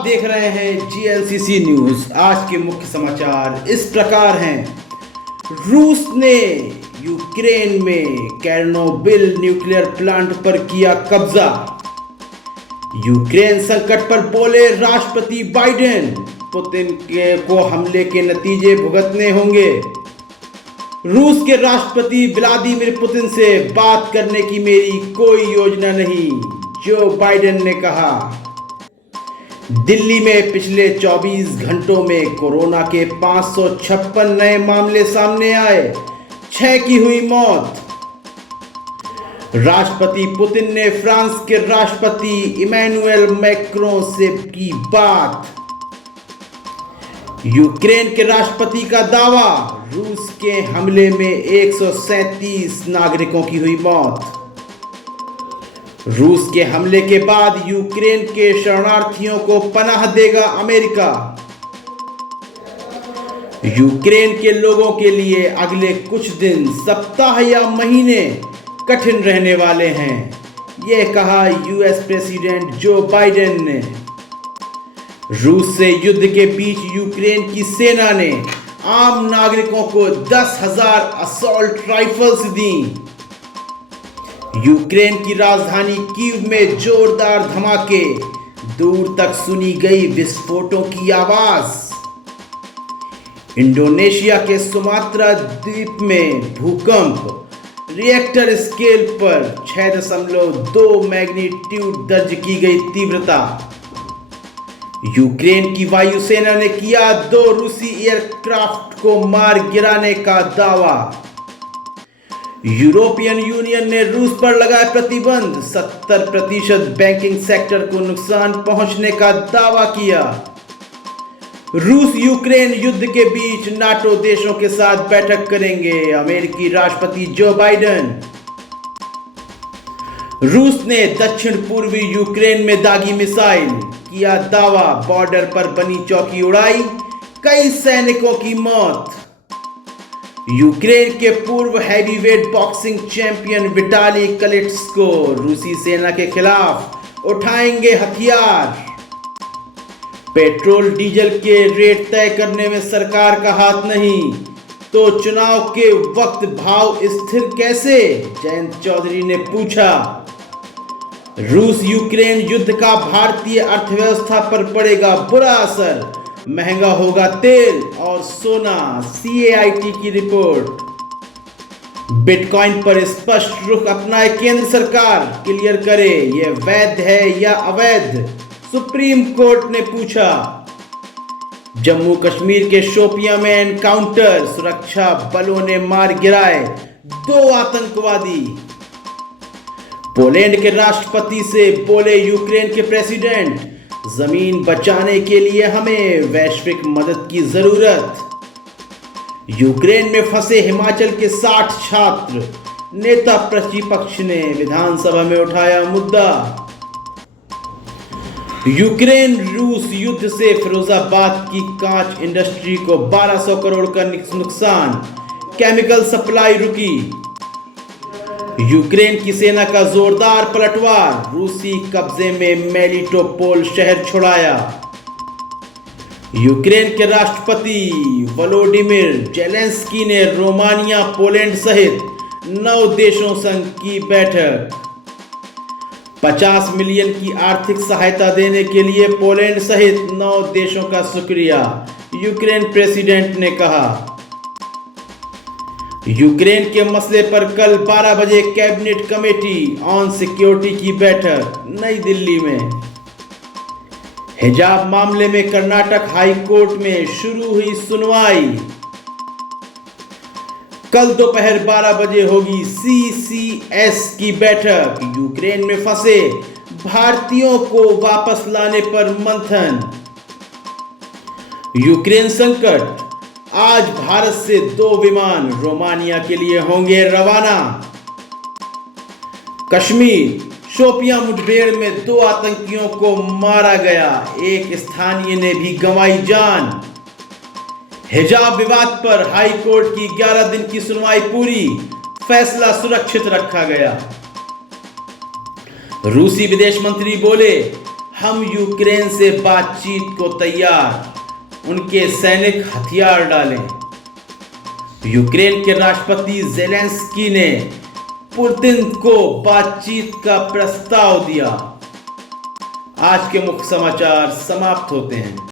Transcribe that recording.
आप देख रहे हैं जीएलसीसी न्यूज। आज के मुख्य समाचार इस प्रकार हैं। रूस ने यूक्रेन में चेर्नोबिल न्यूक्लियर प्लांट पर किया कब्जा। यूक्रेन संकट पर बोले राष्ट्रपति बाइडेन, पुतिन को हमले के नतीजे भुगतने होंगे। रूस के राष्ट्रपति व्लादिमीर पुतिन से बात करने की मेरी कोई योजना नहीं, जो बाइडेन ने कहा। दिल्ली में पिछले 24 घंटों में कोरोना के 556 नए मामले सामने आए, 6 की हुई मौत। राष्ट्रपति पुतिन ने फ्रांस के राष्ट्रपति इमैनुएल मैक्रों से की बात। यूक्रेन के राष्ट्रपति का दावा, रूस के हमले में 137 नागरिकों की हुई मौत। रूस के हमले के बाद यूक्रेन के शरणार्थियों को पनाह देगा अमेरिका। यूक्रेन के लोगों के लिए अगले कुछ दिन, सप्ताह या महीने कठिन रहने वाले हैं, यह कहा यूएस प्रेसिडेंट जो बाइडेन ने। रूस से युद्ध के बीच यूक्रेन की सेना ने आम नागरिकों को 10,000 असॉल्ट राइफल्स दी। यूक्रेन की राजधानी कीव में जोरदार धमाके, दूर तक सुनी गई विस्फोटों की आवाज। इंडोनेशिया के सुमात्रा द्वीप में भूकंप, रिएक्टर स्केल पर 6.2 मैग्नीट्यूड दर्ज की गई तीव्रता। यूक्रेन की वायुसेना ने किया 2 रूसी एयरक्राफ्ट को मार गिराने का दावा। यूरोपियन यूनियन ने रूस पर लगाए प्रतिबंध, 70% बैंकिंग सेक्टर को नुकसान पहुंचने का दावा किया। रूस यूक्रेन युद्ध के बीच नाटो देशों के साथ बैठक करेंगे अमेरिकी राष्ट्रपति जो बाइडेन। रूस ने दक्षिण पूर्वी यूक्रेन में दागी मिसाइल, किया दावा। बॉर्डर पर बनी चौकी उड़ाई, कई सैनिकों की मौत। यूक्रेन के पूर्व heavyweight boxing champion Vitali Klitschko रूसी सेना के खिलाफ उठाएंगे हथियार। पेट्रोल डीजल के रेट तय करने में सरकार का हाथ नहीं, तो चुनाव के वक्त भाव स्थिर कैसे, जयंत चौधरी ने पूछा। रूस यूक्रेन युद्ध का भारतीय अर्थव्यवस्था पर पड़ेगा बुरा असर, महंगा होगा तेल और सोना, सीएआईटी की रिपोर्ट। बिटकॉइन पर स्पष्ट रुख अपनाए केंद्र सरकार, क्लियर करे यह वैध है या अवैध, सुप्रीम कोर्ट ने पूछा। जम्मू कश्मीर के शोपियां में एनकाउंटर, सुरक्षा बलों ने मार गिराए 2 आतंकवादी। पोलैंड के राष्ट्रपति से बोले यूक्रेन के प्रेसिडेंट, जमीन बचाने के लिए हमें वैश्विक मदद की जरूरत। यूक्रेन में फंसे हिमाचल के 60 छात्र, नेता प्रतिपक्ष ने विधानसभा में उठाया मुद्दा। यूक्रेन रूस युद्ध से फिरोजाबाद की कांच इंडस्ट्री को 1200 करोड़ का नुकसान, केमिकल सप्लाई रुकी। यूक्रेन की सेना का जोरदार पलटवार, रूसी कब्जे में मेलिटोपोल शहर छुड़ाया। यूक्रेन के राष्ट्रपति वोलोडिमिर जेलेंस्की ने रोमानिया, पोलैंड सहित 9 देशों संग की बैठक। 50 मिलियन की आर्थिक सहायता देने के लिए पोलैंड सहित 9 देशों का शुक्रिया, यूक्रेन प्रेसिडेंट ने कहा। यूक्रेन के मसले पर कल 12 बजे कैबिनेट कमेटी ऑन सिक्योरिटी की बैठक नई दिल्ली में। हिजाब मामले में कर्नाटक हाई कोर्ट में शुरू हुई सुनवाई। कल दोपहर 12 बजे होगी सीसीएस की बैठक। यूक्रेन में फंसे भारतीयों को वापस लाने पर मंथन। यूक्रेन संकट, आज भारत से 2 विमान रोमानिया के लिए होंगे रवाना। कश्मीर, शोपियां मुठभेड़ में 2 आतंकियों को मारा गया, एक स्थानीय ने भी गंवाई जान। हिजाब विवाद पर हाई कोर्ट की 11 दिन की सुनवाई पूरी, फैसला सुरक्षित रखा गया। रूसी विदेश मंत्री बोले, हम यूक्रेन से बातचीत को तैयार, उनके सैनिक हथियार डालें। यूक्रेन के राष्ट्रपति ज़ेलेंस्की ने पुतिन को बातचीत का प्रस्ताव दिया। आज के मुख्य समाचार समाप्त होते हैं।